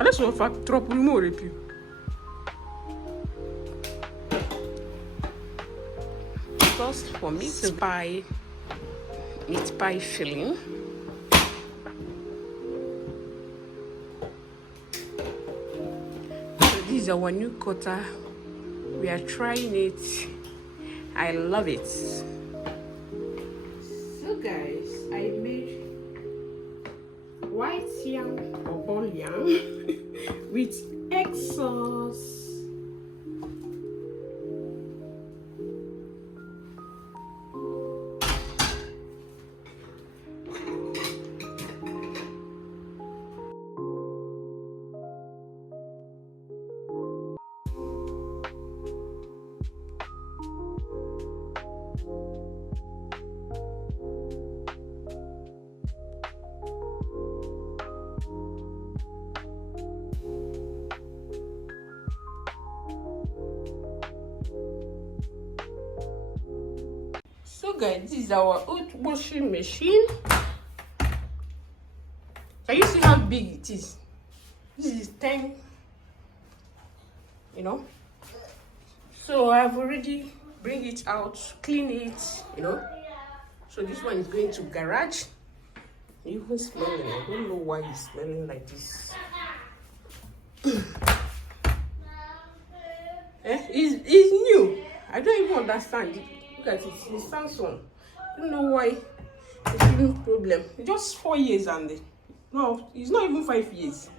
Adesso fa troppo rumore più. First for meat pie filling. So this is our new cutter. We are trying it. I love it. So guys, I made white yam or ball yam with egg sauce. So guys, this is our old washing machine. Can you see how big it is? This is 10, you know. So I've already bring it out, clean it, you know. So this one is going to garage. Even smelling, I don't know why it's smelling like this. It's new. I don't even understand it. Look at it, it's Samsung. I don't know why it's giving problem. It's just 4 years and no, it's not even 5 years,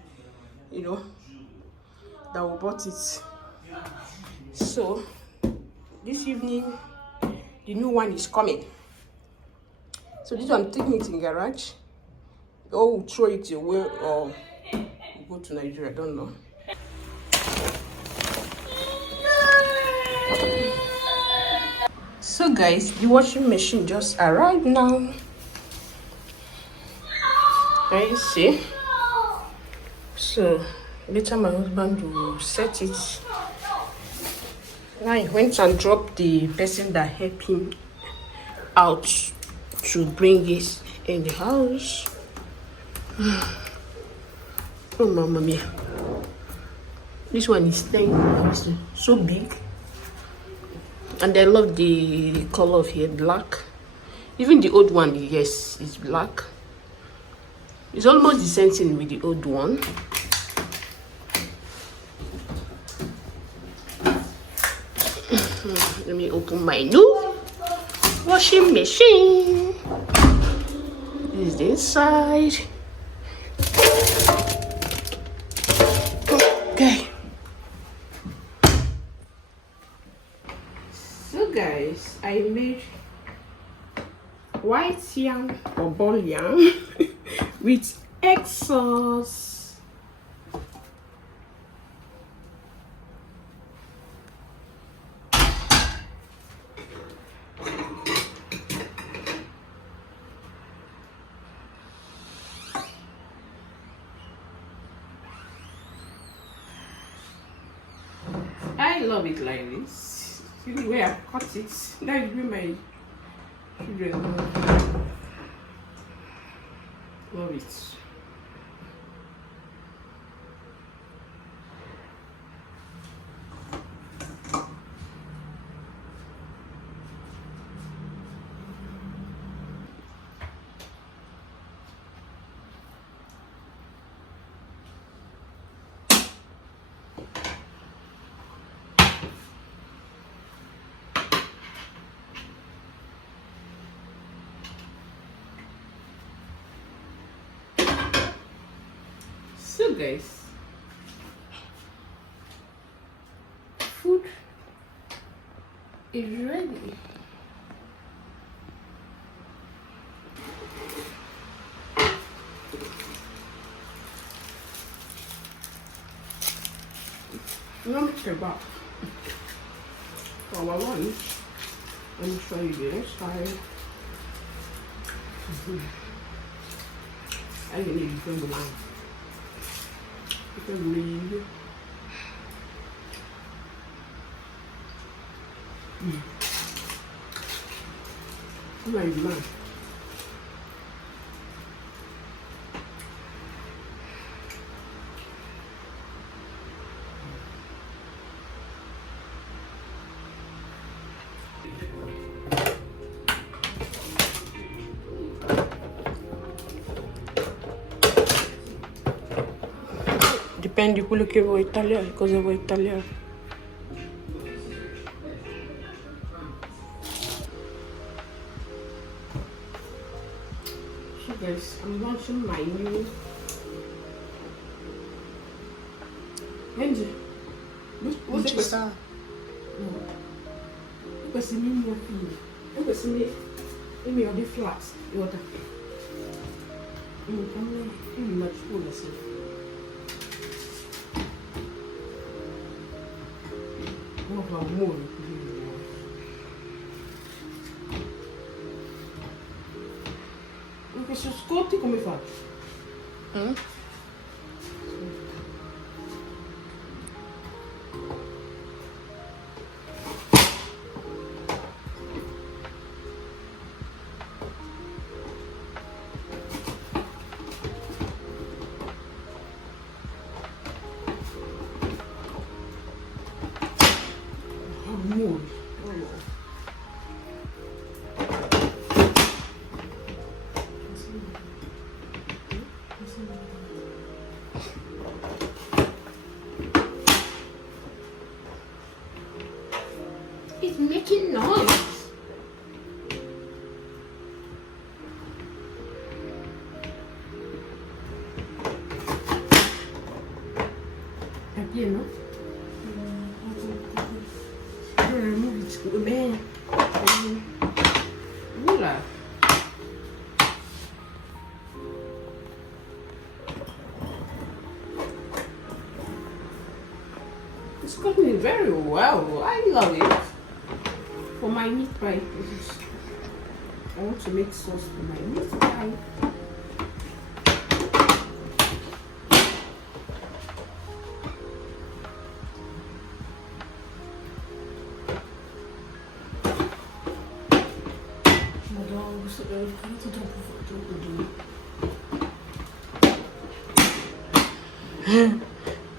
you know, that we bought it. So this evening the new one is coming. So this one, I'm taking it in garage, or we'll throw it away, or we'll go to Nigeria, I don't know. So guys, the washing machine just arrived now. Can you see? So later my husband will set it. Now he went and dropped the person that helped him out to bring it in the house. Oh mamma mia. This one is 10, so big. And I love the color of here, black. Even the old one, yes, is black. It's almost the same thing with the old one. Let me open my new washing machine. This is the inside. Okay. So guys, I made white yam or ball yam with egg sauce. I love it like this. See the way I cut it. That is where my children love it. So guys, food is ready. Lamb kebab for our lunch. Let me show you the inside. I need to film the line. Read. My man. Dipende quello che vuoi tagliare, cosa vuoi tagliare. So guys, I'm launching my new Benji. What's questa? No. Questa è il mio figlio. E questa è il mio di flat. Guarda. Come una scuola sì. Non fa un muro. Perché se scotti come faccio? It's making noise. È pieno? Remove it. Bene. Nulla. It's cooking very well. I love it. For my meat pie, I want to make sauce for my meat pie.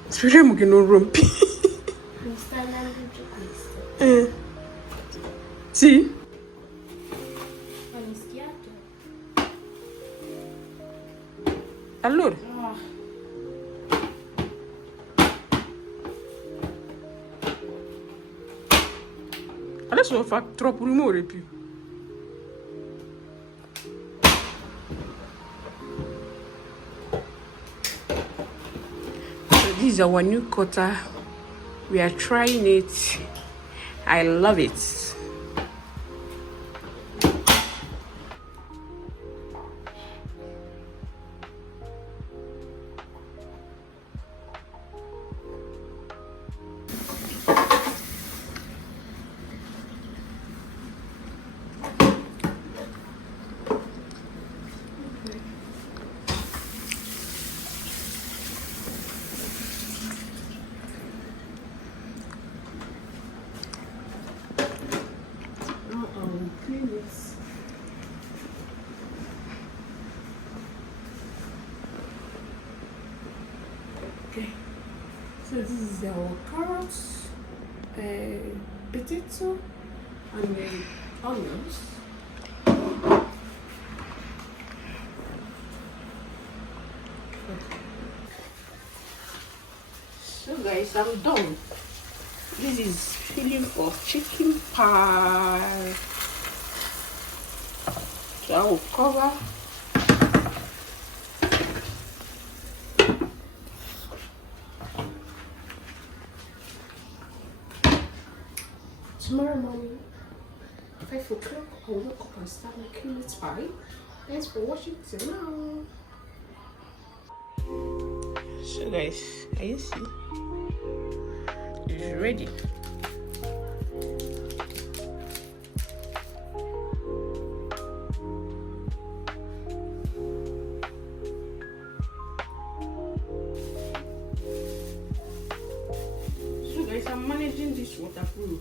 Speriamo che non rompi. Mi sta andando giù questo. Sì? Ho mischiato. Allora. Adesso fa troppo rumore più. So this is our new cutter. We are trying it. I love it. Okay, so this is our carrots, potato, and the onions. So guys, I'm done. This is filling for chicken pie. So I will cover. Tomorrow morning, 5 o'clock, I'll wake up and start making meat pie. Thanks for watching till now. So guys, can you see? It's ready. So guys, I'm managing this waterproof.